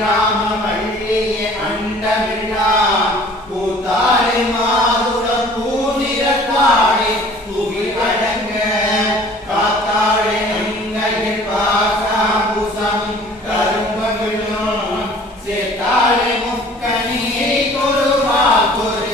Ram मल्लेए अंडबिल्णा, पूताले माधुरं पूनिरत्वाडे सुविवड़ंग, काताले Angle पासां पूसं तरुमगुण, सेताले